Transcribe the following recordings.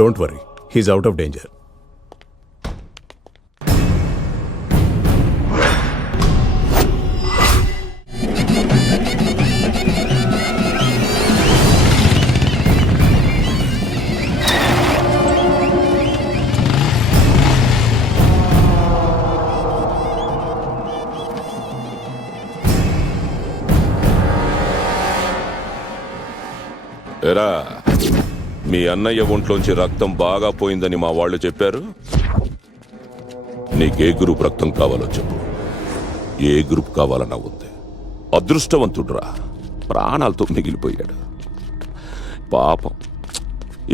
Don't worry, he's out of danger. ఎరా, మీ అన్నయ్య ఒంట్లోంచి రక్తం బాగా పోయిందని మా వాళ్ళు చెప్పారు. నీకే గ్రూప్ రక్తం కావాలో చెప్పు. ఏ గ్రూప్ కావాలన్నా ఉంది. అదృష్టవంతుడురా, ప్రాణాలతో మిగిలిపోయాడు. పాపం,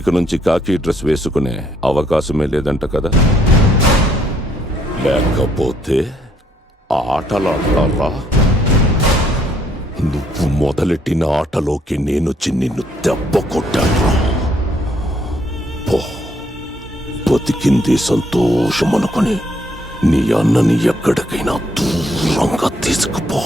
ఇక నుంచి కాకి డ్రెస్ వేసుకునే అవకాశమే లేదంట కదా. లేకపోతే ఆటలాడతారా? నువ్వు మొదలెట్టిన ఆటలోకి నేనొచ్చి నిన్ను దెబ్బ కొట్టాను. బతికింది సంతోషం అనుకుని నీ అన్నని ఎక్కడికైనా దూరంగా తీసుకుపో.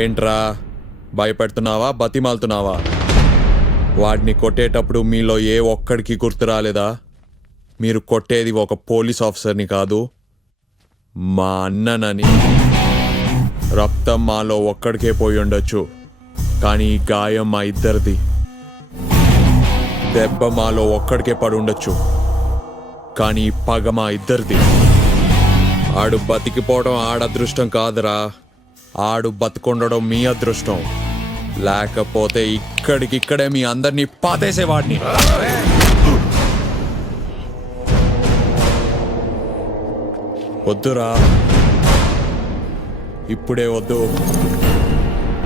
ఏంట్రా, భయపెడుతున్నావా, బతిమాలుతున్నావా? వాడిని కొట్టేటప్పుడు మీలో ఏ ఒక్కడికి గుర్తు రాలేదా? మీరు కొట్టేది ఒక పోలీస్ ఆఫీసర్ని కాదు, మా అన్ననని. రక్తం మాలో ఒక్కడికే పోయి ఉండొచ్చు, కానీ ఈ గాయం మా ఇద్దరిది. దెబ్బ మాలో ఒక్కడికే పడి ఉండొచ్చు, కానీ ఈ పగ మా ఇద్దరిది. ఆడు బతికిపోవడం ఆడదృష్టం కాదురా, ఆడు బతుకుండడం మీ అదృష్టం. లేకపోతే ఇక్కడికిక్కడే మీ అందరినీ పాతేసేవాడిని. వద్దురా, ఇప్పుడే వద్దు.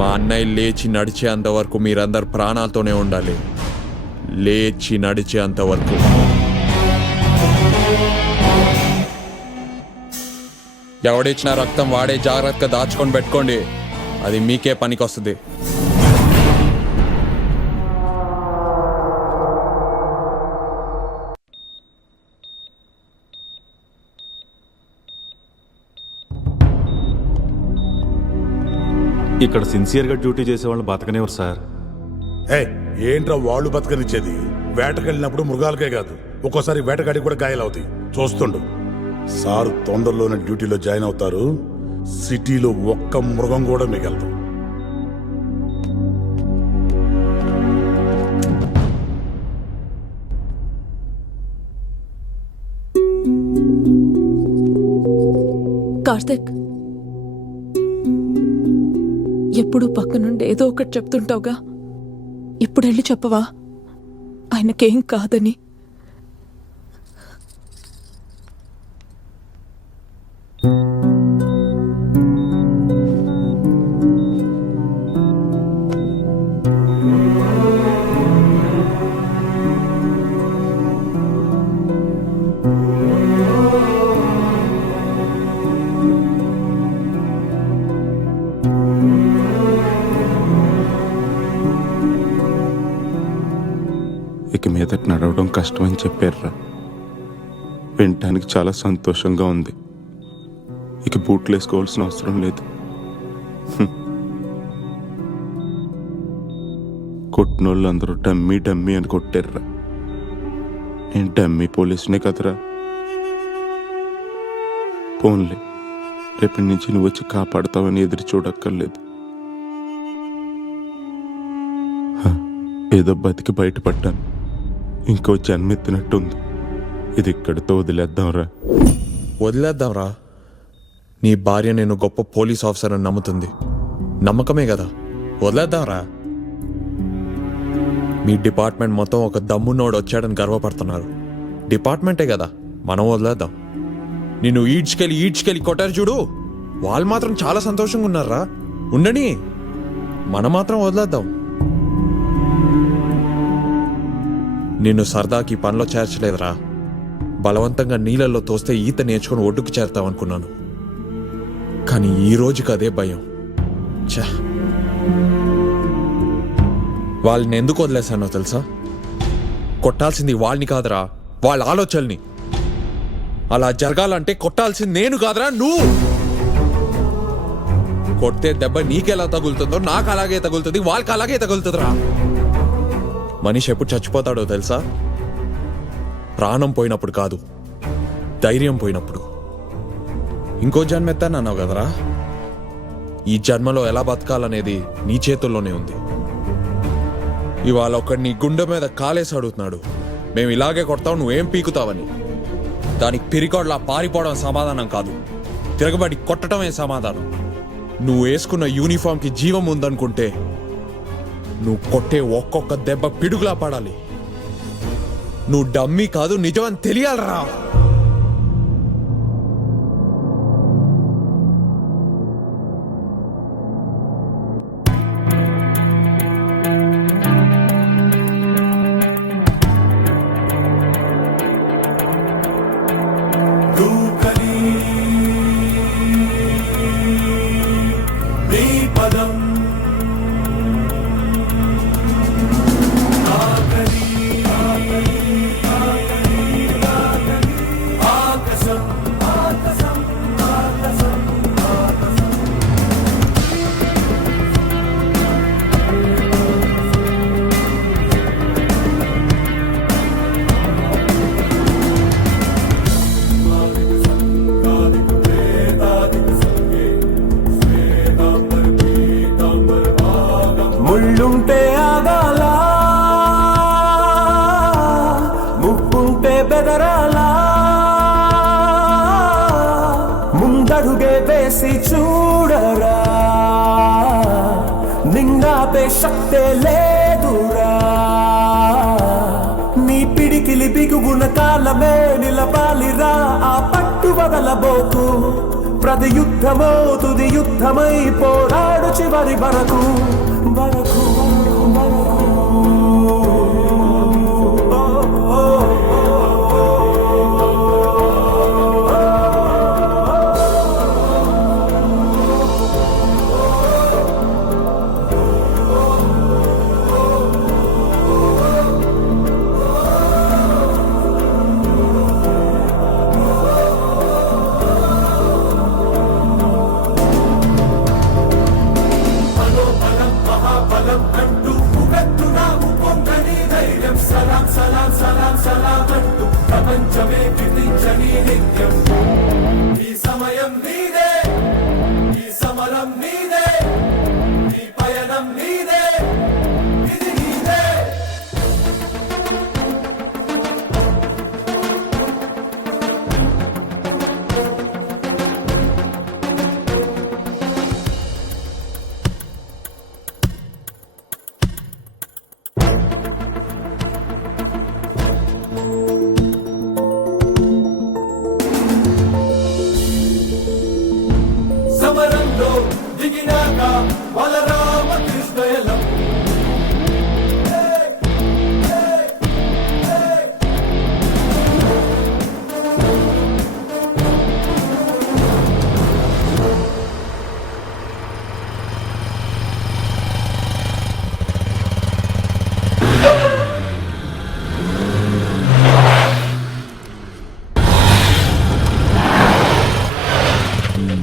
మా అన్నయ్య లేచి నడిచేంత వరకు మీరందరు ప్రాణాలతోనే ఉండాలి. లేచి నడిచేంత వరకు. ఎవడిచ్చిన రక్తం వాడే జాగ్రత్తగా దాచుకొని పెట్టుకోండి, అది మీకే పనికొస్తుంది. ఇక్కడ సిన్సియర్గా డ్యూటీ చేసేవాళ్ళు బతకనేవారు సార్. ఏంట్రా వాళ్ళు బతకనిచ్చేది? వేటకెళ్ళినప్పుడు మృగాలకే కాదు, ఒక్కోసారి వేటగాడికి కూడా గాయాలవుతాయి. చూస్తుండు, సార్ తొందరలోనే డ్యూటీలో జాయిన్ అవుతారు. సిటీలో ఒక్క మృగం కూడా మిగలదు. కార్తిక్, ఎప్పుడు పక్క నుండి ఏదో ఒకటి చెప్తుంటావుగా, ఇప్పుడు వెళ్ళి చెప్పవా ఆయనకేం కాదని? ఇక మీదట నడవడం కష్టమని చెప్పారురా. వినటానికి చాలా సంతోషంగా ఉంది. ఇక బూట్లు వేసుకోవాల్సిన అవసరం లేదు. కొట్టినోళ్ళు అందరూ డమ్మీ డమ్మీ అని కొట్టారురా. నేను డమ్మీ పోలీసునే కదరా. పోన్లే, రేపటి నుంచి నువ్వు వచ్చి కాపాడతావని ఎదురు చూడక్కర్లేదు. ఏదో బతికి బయటపడ్డాను, ఇంకో జన్మెత్తినట్టుంది. ఇది ఇక్కడితో వదిలేద్దాంరా. వదిలేద్దాంరా? నీ భార్య నేను గొప్ప పోలీస్ ఆఫీసర్ అని నమ్ముతుంది. నమ్మకమే కదా, వదిలేద్దాంరా. మీ డిపార్ట్మెంట్ మొత్తం ఒక దమ్మున్నోడు వచ్చాడని గర్వపడుతున్నారు. డిపార్ట్మెంటే కదా, మనం వదిలేద్దాం. నిన్ను ఈడ్చుకెళ్ళి కొట్టారు చూడు, వాళ్ళు మాత్రం చాలా సంతోషంగా ఉన్నారా. ఉండని, మనం మాత్రం వదిలేద్దాం. నిన్ను సరదాకి పనిలో చేర్చలేదురా. బలవంతంగా నీళ్ళల్లో తోస్తే ఈత నేర్చుకుని ఒడ్డుకు చేరుతావనుకున్నాను, కానీ ఈ రోజుకి అదే భయం. ఛా, వాళ్ళని ఎందుకు వదిలేశానో తెలుసా? కొట్టాల్సింది వాళ్ళని కాదురా, వాళ్ళ ఆలోచనల్ని. అలా జరగాలంటే కొట్టాల్సింది నేను కాదురా, నువ్వు. కొడితే దెబ్బ నీకెలా తగులుతుందో నాకు అలాగే తగులుతుంది, వాళ్ళకి అలాగే తగులుతుందిరా. మనిషి ఎప్పుడు చచ్చిపోతాడో తెలుసా? ప్రాణం పోయినప్పుడు కాదు, ధైర్యం పోయినప్పుడు. ఇంకో జన్మ ఎత్తానన్నావు కదరా, ఈ జన్మలో ఎలా బతకాలనేది నీ చేతుల్లోనే ఉంది. ఇవాళ ఒకడు నీ గుండె మీద కాలేసి అడుగుతున్నాడు, మేము ఇలాగే కొడతావు నువ్వేం పీకుతావని. దానికి పిరికోడ్లా పారిపోవడం సమాధానం కాదు, తిరగబడి కొట్టడమే సమాధానం. నువ్వు వేసుకున్న యూనిఫామ్కి జీవం ఉందనుకుంటే నువ్వు కొట్టే ఒక్కొక్క దెబ్బ పిడుగులా పడాలి. నువ్వు డమ్మీ కాదు, నిజమని తెలియాలరా. ముళ్ళుంటే ఆగాల, ముప్పుంటే బెదరాలా, ముందడుగే వేసి చూడరా, నింగాపే శక్తే లేదురా. నీ పిడికిలి బిగువున కాలమే నిలపాలిరా, ఆ పట్టు వదలబోకు. ప్రతి యుద్ధమో తుది యుద్ధమై పోరాడు చివరి వరకు వరకు. ప్రపంచమే కీర్తించని నిత్యం. ఈ సమయం నీదే, ఈ సమరం నీదే, ఈ పయనం నీదే, ఇది నీదే. సమరంలో దిగినాక బలరామకృష్ణయలం.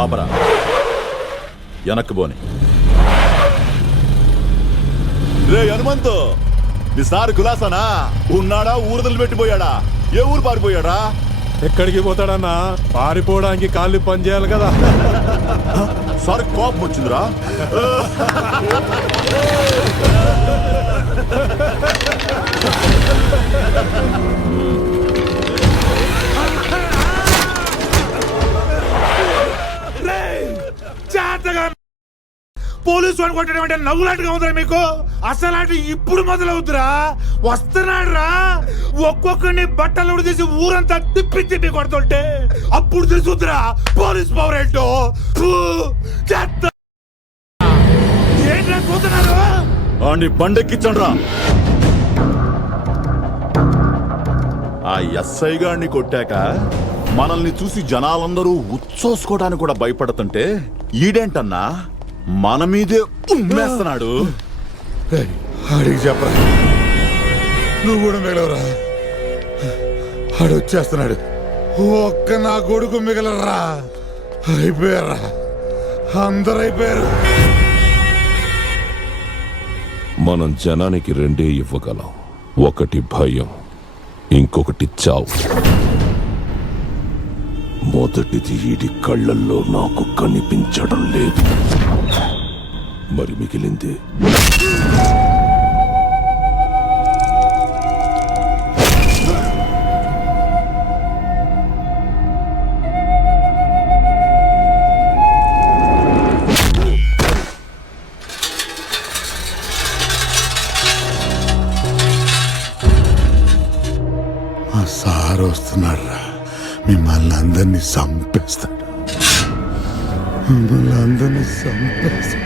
ఆపరా, వెనక్కి పోని. రే హనుమంతు, నీ సార్ కులాసానా? ఉన్నాడా, ఊరుదలు పెట్టిపోయాడా? ఏ ఊరు పారిపోయాడా? ఎక్కడికి పోతాడన్నా? పారిపోవడానికి కాళ్ళు పని చేయాలి కదా. సార్ కోపం వచ్చిందిరా. పోలీసు వాడు కొట్టడం అంటే నవ్వులాటగా ఉందిరా మీకు? అసలు ఇప్పుడు మొదలవుతురా? వస్తున్నాడు రా, ఒక్కొక్కరిని బట్టలు తీసి ఊరంతా తిప్పి తిప్పి కొడుతుంటే అప్పుడు తెలుసుద్రా పోలీస్ పవర్ ఏంటో. ఏంట్రా కూతున్నారు? బండెక్కించండి రా. ఆ ఎస్ఐ గారిని కొట్టాక మనల్ని చూసి జనాలందరూ ఉచ్చోసుకోవడానికి కూడా భయపడుతుంటే ఈడేంటన్నా మన మీదే ఉమ్మేస్తున్నాడు. అడిగి చెప్పరా, నువ్వు కూడా మిగలవరా? ఆడు వచ్చేస్తున్నాడు. ఒక్క నా కొడుకు మిగలరా, అయిపోయారా? అందరైపోయారు. మనం జనానికి రెండే ఇవ్వగలం, ఒకటి భయం, ఇంకొకటి చావు. మొదటిది ఈడి కళ్ళల్లో నాకు కనిపించడం లేదు, మరి మిగిలింది మా సార్ వస్తున్నారా, మిమ్మల్ని అందరినీ చంపేస్తాడు. మిమ్మల్ని అందరినీ చంపేస్తాడు.